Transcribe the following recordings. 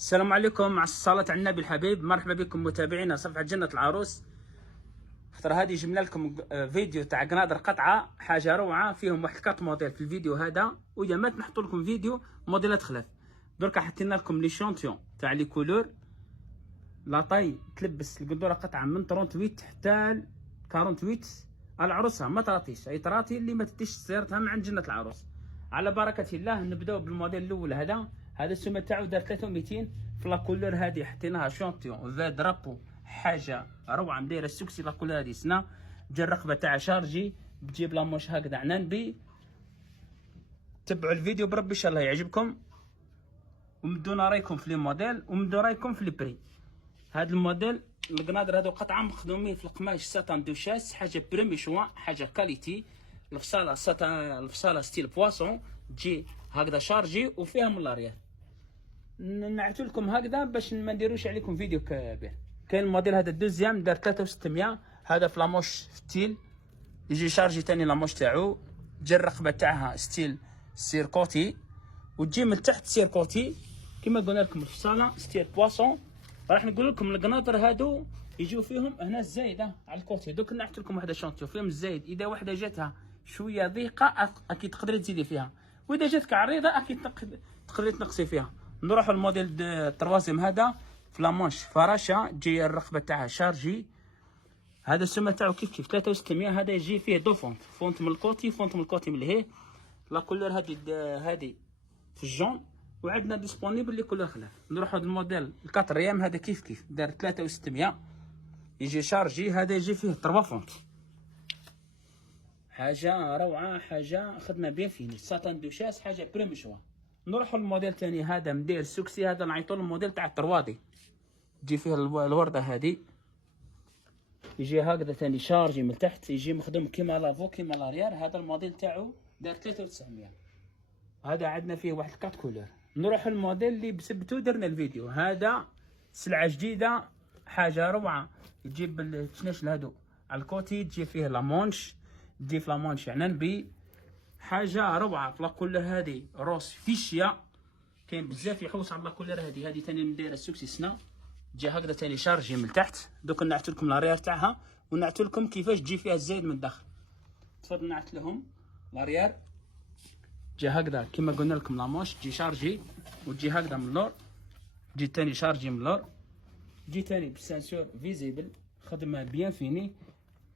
السلام عليكم، مع الصلاة على النبي الحبيب. مرحبا بكم متابعينا صفحة جنة العروس. خاطر هذه جبنا لكم فيديو تاع قنادر قطعة حاجة روعة، فيهم واحد 4 موديل في الفيديو هذا، ويا ما نحط لكم فيديو موديلات خلاف. دركا حطينا لكم لي شونتيون تاع لي كولور. لاطاي تلبس القندورة قطعة من 38 حتى 48 العروسة، ما تراطيش اي تراطي اللي ما تديش سيارتها من عند جنة العروس. على بركة الله نبداو بالموديل الاول. هذا السمة تاعو دار 3200 في لاكولور هذه، حطيناها شونتيون ذا درابو، حاجه روعه مدايره السكسي. لاكولور هذه سنا جا الرقبه تاعها شارجي، بتجيب لاموش هكذا عنانبي. تبعوا الفيديو بربي ان شاء الله يعجبكم، ومدونا رايكم في لي موديل ومدوا رايكم في البري. هذا الموديل القنادر هذو قطعه مخدومين في القماش ساتان دو شاس، حاجه بريمي شوا، حاجه كاليتي. الفصاله ساتان، الفصاله ستيل بواسون، تجي هكذا شارجي وفيها من لاريال. نعتو لكم هكذا باش ما نديروش عليكم فيديو كبير. كاين الموديل هذا الدوزيام دار 3600، هذا في لاموش ستيل، يجي شارجي تاني لاموش تاعو، تجي الرقبه تاعها ستيل سيركوتي، وتجي من تحت سيركوتي كما قلنا لكم. الفصاله ستيل بواسون. راح نقول لكم القناطر هادو يجوا فيهم هنا الزايده على الكوتي. دوك نحط لكم واحده شونتيو فيهم الزايد. اذا واحده جاتها شويه ضيقه اكيد تقدري تزيدي فيها، واذا جاتك عريضه اكيد تقدري تنقصي فيها. نروحوا الموديل التروازيم هذا في لامونش فراشه، تجي الرقبه تاعها شارجي. هذا السمه تاعو كيف 3600. هذا يجي فيه دو فونت من الكوتي، فونت من الكوتي من لهيه. لا كولور هذه في الجون، وعندنا ديسبونيبل لي كولور خلاف. نروحوا للموديل الكاتريام هذا كيف دار 3600، يجي شارجي. هذا يجي فيه 3 فونت، حاجه روعه، حاجه خدمه بيان فيني، ساتان دو شاس، حاجه بريمي شوا. نروحوا للموديل ثاني هذا مدير سوكسي. هذا نعيطوا له الموديل تاع التروادي، تجي فيه الورده هذه، يجي هكذا ثاني شارجي من تحت، يجي مخدوم كيما لافو كيما لاريير. هذا الموديل تاعو دار 9300. هذا عندنا فيه واحد 4 كولور. نروح الموديل اللي بسبتو درنا الفيديو. هذا سلعه جديده، حاجه روعه. تجيب الشنشل هادو على الكوتي، تجي فيه لامونش، تجي في لامونش عنانبي، حاجه روعه. في لاكولور هذه روس فيشيا، كاين بزاف يحوس على لاكولور هذه. هذه ثاني مدايره السوكسي سنا، تجي هكذا ثاني شارجي من تحت. دوك نعتو لكم لاريير تاعها، ونعتو لكم كيفاش تجي فيها الزايد من الداخل. تفضل نعت لهم لاريير، تجي هكذا كما قلنا لكم لاموش، تجي شارجي، وتجي هكذا من اللور، تجي ثاني شارجي من اللور، تجي ثاني بالسانسور فيزيبل، خدمه بيان فيني،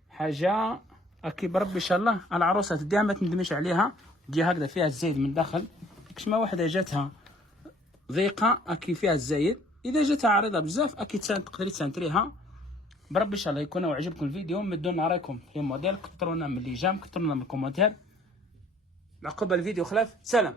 حاجه اكي بربي ان شاء الله العروسه تديها ما تندمش عليها. تجي هكذا فيها الزايد من الداخل، كش ما واحده جاتها ضيقه اكي فيها الزايد. اذا جاتها عريضه بزاف اكيد تقدري تسانتريها. بربي ان شاء الله يكون عجبكم الفيديو. مدونا رايكم في الموديل، كثرونا من اللي جام، كثرونا من الكومنتير. عقب الفيديو خلاف، سلام.